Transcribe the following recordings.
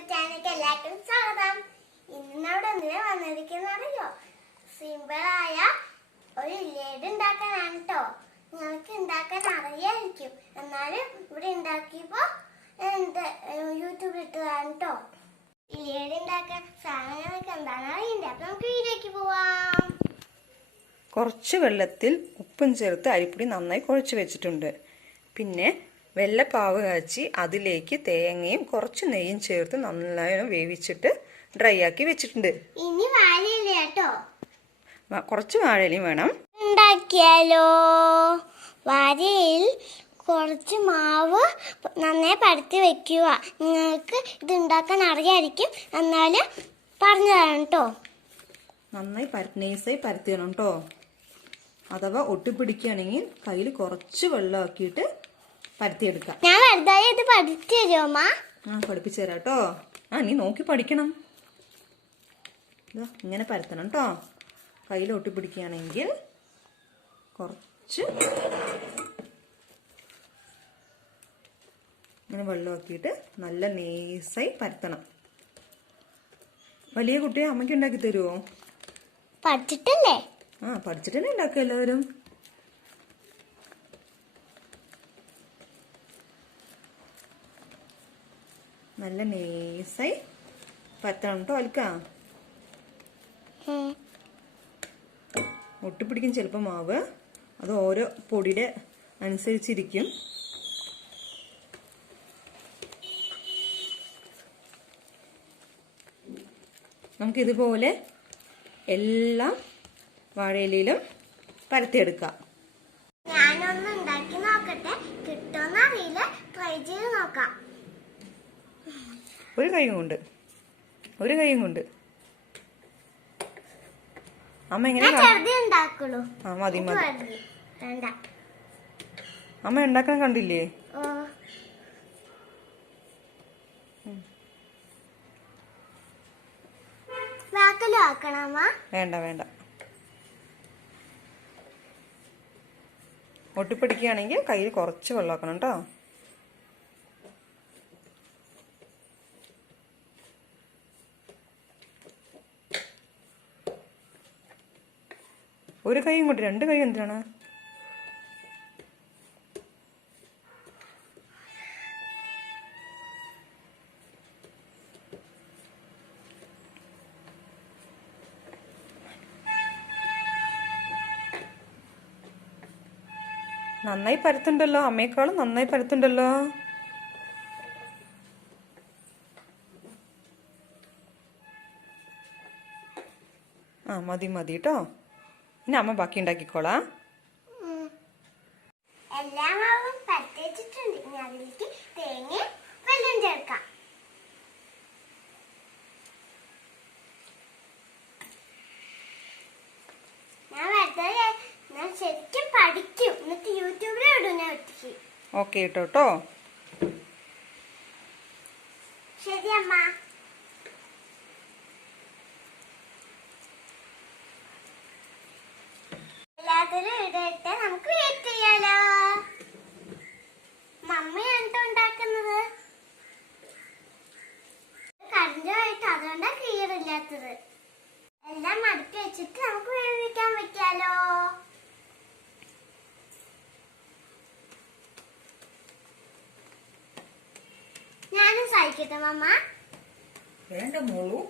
YouTube ചാനലിലേക്ക് എല്ലാവർക്കും സ്വാഗതം. ഇന്നവിടെ എന്തിനാ വന്നിരിക്കുന്നറിയോ? സിമ്പിളായ ഒരു ലഡു ഉണ്ടാക്കാനാണ് കേട്ടോ. ഞങ്ങൾക്ക് ഉണ്ടാക്കാൻ അറിയായിരിക്കും, എന്നാലും ഇവിടെ ഉണ്ടാക്കിയപ്പോ യൂട്യൂബിൽ ഇട്ടതാണ് കേട്ടോ. ഈ ലഡു ഉണ്ടാക്കാൻ സാധനങ്ങളൊക്കെ എന്താണെന്ന് അറിയണ്ടേ? അപ്പൊ നമുക്ക് വീട്ടിലേക്ക് പോവാം. കുറച്ച് വെള്ളത്തിൽ ഉപ്പും ചേർത്ത് അരിപ്പൊടി നന്നായി കുഴച്ച് വെച്ചിട്ടുണ്ട്. പിന്നെ വെള്ളപ്പാവ് കാച്ചി അതിലേക്ക് തേങ്ങയും കുറച്ച് നെയ്യും ചേർത്ത് നന്നായി വേവിച്ചിട്ട് ഡ്രൈ ആക്കി വെച്ചിട്ടുണ്ട്. ഇനി വാഴയില കേട്ടോ, കുറച്ച് വാഴയിലയും വേണം. ഉണ്ടാക്കിയാലോ? വാഴയിൽ കുറച്ച് മാവ് നന്നായി പരത്തി വെക്കുക. നിങ്ങൾക്ക് ഇത് ഉണ്ടാക്കാൻ അറിയായിരിക്കും, എന്നാലും പറഞ്ഞു തരാം കേട്ടോ. നന്നായി നൈസായി പരത്തിയണം കേട്ടോ. അഥവാ ഒട്ടിപ്പിടിക്കുകയാണെങ്കിൽ കയ്യിൽ കുറച്ച് വെള്ളമാക്കിയിട്ട് പരത്തിയെടുക്കാം. ഞാൻ വെറുതായി ഇത് പഠിച്ചു തരുമോ? പഠിപ്പിച്ചു തരാം കേട്ടോ. നീ നോക്കി പഠിക്കണം. ഇങ്ങനെ പരത്തണം കേട്ടോ. കയ്യിൽ ഒട്ടിപ്പിടിക്കുകയാണെങ്കിൽ കുറച്ച് ഇങ്ങനെ വെള്ളമാക്കിയിട്ട് നല്ല നൈസായി പരത്തണം. വലിയ കുട്ടിയെ അമ്മയ്ക്ക് ഉണ്ടാക്കി തരുമോ? പഠിച്ചിട്ടല്ലേ? പഠിച്ചിട്ട് തന്നെ ഉണ്ടാക്കുക എല്ലാവരും. നല്ല നൈസായി പരത്തണം കേട്ടോ. അൽക്കാം ഒട്ടിപ്പിടിക്കും ചിലപ്പോൾ മാവ്. അത് ഓരോ പൊടിയുടെ അനുസരിച്ചിരിക്കും. നമുക്കിതുപോലെ എല്ലാം വാഴയിലും പരത്തിയെടുക്കാം. ഞാനൊന്ന് ഉണ്ടാക്കി നോക്കട്ടെ, കിട്ടുമെന്നറിയില്ല. ട്രൈ ചെയ്ത് നോക്കാം. ഒരു കൈയും കൊണ്ട് അമ്മ എങ്ങനെ മതി മതി. അമ്മ ഉണ്ടാക്കാൻ കണ്ടില്ലേ? വേണ്ട വേണ്ട. ഒട്ടിപ്പിടിക്കുകയാണെങ്കിൽ കയ്യിൽ കുറച്ച് വെള്ളമാക്കണം കേട്ടോ. ഒരു കൈയും കൊണ്ട്, രണ്ട് കൈ എന്തിനാണ്? നന്നായി പരത്തുണ്ടല്ലോ. അമ്മയെക്കാളും നന്നായി പരത്തുണ്ടല്ലോ. മതി മതി കേട്ടോ. ഇനി അമ്മ ബാക്കി ഉണ്ടാക്കിക്കോളാം. എല്ലാ മാവും പരത്തിച്ചിട്ടുണ്ട്. ഇനി അതിലേക്ക് തേങ്ങ വെള്ളം ചേർക്കാം. ഞാൻ ശരിക്കും പഠിക്കും, എന്നിട്ട് യൂട്യൂബിലിടും ഞാൻ ഒറ്റയ്ക്ക്. ഓക്കെ കേട്ടോ. ശരി അമ്മ. എല്ലാത്തിലും ഇടയിട്ട് നമുക്ക് വെയിറ്റ് ചെയ്യാലോ. മമ്മിയാണ് ഉണ്ടാക്കുന്നത്. കരണ്ടുമായിട്ട് അതുകൊണ്ടാണ് ക്ലിയർ ഇല്ലാത്തത്. എല്ലാം മടക്കി വെച്ചിട്ട് നമുക്ക് വേവിക്കാൻ വെക്കാലോ. ഞാനും സഹിക്കട്ടെ മമ്മ? വേണ്ട മോളൂ.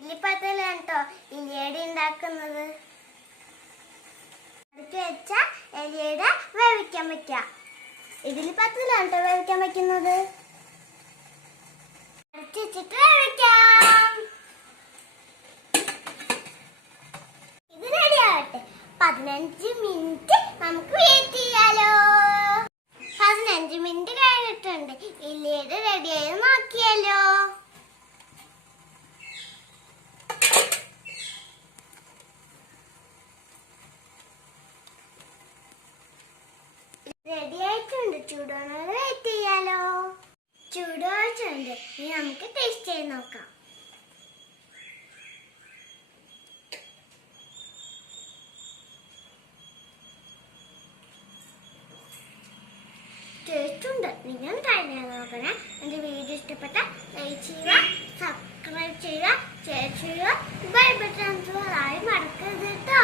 ഇല്ലിപ്പാത്തലാണ് കേട്ടോ ഇലിയട ഉണ്ടാക്കുന്നത്. അടുത്ത് വെച്ച എലിയട വേവിക്കാൻ വെക്കാം. ഇഡ്ഡലിപ്പാത്രത്തിലാണ് കേട്ടോ വേവിക്കാൻ വെക്കുന്നത്. അടുത്ത് വെച്ചിട്ട് വേവിക്കാം. ഇത് റെഡി ആവട്ടെ. 15 മിനിറ്റ് നമുക്ക് വെയിറ്റ് ചെയ്യാലോ. 15 മിനിറ്റ് കഴിഞ്ഞിട്ടുണ്ട്. ഇലിയട റെഡിയായി നോക്കിയാലോ. റെഡി ആയിട്ടുണ്ട്. ചൂടോടെ വെയിറ്റ് ചെയ്യാലോ. ചൂടോടെ വെച്ചിട്ടുണ്ട്. ഇനി നമുക്ക് ടേസ്റ്റ് ചെയ്ത് നോക്കാം. ടേസ്റ്റ് ഉണ്ട്. നിങ്ങൾ ട്രൈ ചെയ്ത് നോക്കണേ. എന്റെ വീഡിയോ ഇഷ്ടപ്പെട്ട ലൈക്ക് ചെയ്യുക, സബ്സ്ക്രൈബ് ചെയ്യുക, ഷെയർ ചെയ്യുക, ബെൽ ബട്ടൺ മറക്കരുത് കേട്ടോ.